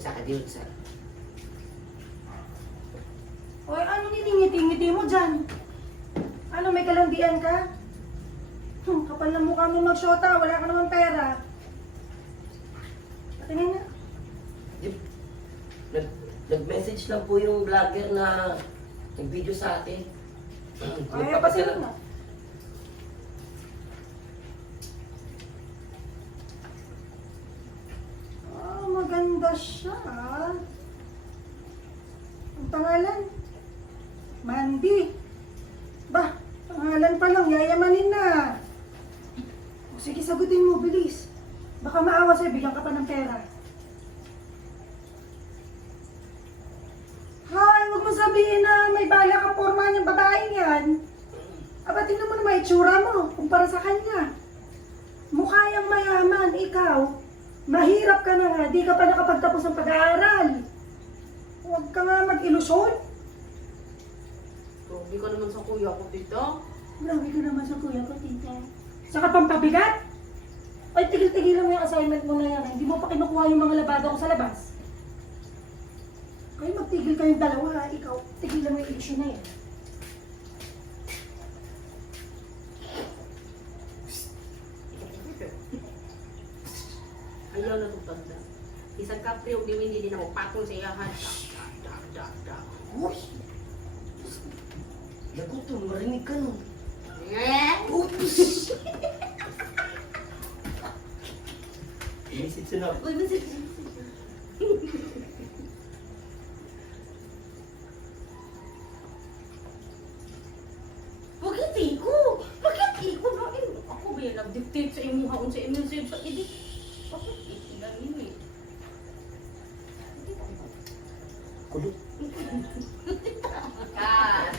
sa kadiyot sa. Oy, ano ngiti-ngiti mo dyan? Ano, may kalandian ka? Kapal na mukha mo magsyota, wala ka naman pera. Patingin na. Nag-message lang po yung vlogger na nag-video sa atin. Ay, patingin na. Ah, maganda siya. Ang pangalan? Mandy. Bah, pangalan pa lang, yayamanin na. O, sige, sagutin mo, bilis. Baka maawa sa'yo, bigyan ka pa ng pera. Hay, huwag mo sabihin na may bala ka porma niyang babaeng yan. Aba, tingnan mo naman itsura mo, kumpara sa kanya. Mukha yang mayaman, ikaw. Mahirap ka na nga, di ka pa nakapagtapos ng pag-aaral. Huwag ka nga mag-ilusyon. Grabe ka naman sa kuya ko, tita. Grabe ka naman sa kuya ko, tita. Saka pampabigat? Ay, tigil-tigilan mo yung assignment mo na yan. Hindi mo pa kinukuha yung mga labada ko sa labas. Kayo magtigil kayong dalawa, ikaw. Tigilan mo yung issue na yan. Ayaw na itong tanda. Isang kapre, huwag hindi din ako patong sa iyahan. Uy! Lagot to, marinig ka nun. Oops! Message na. Uy, masip. Bakit iko? Bakit iko? Bakit? Ako ba yan nag-dictate sa imuha kung sa imuha sa edit? Bakit iko lang yun eh? Kulot. Ah!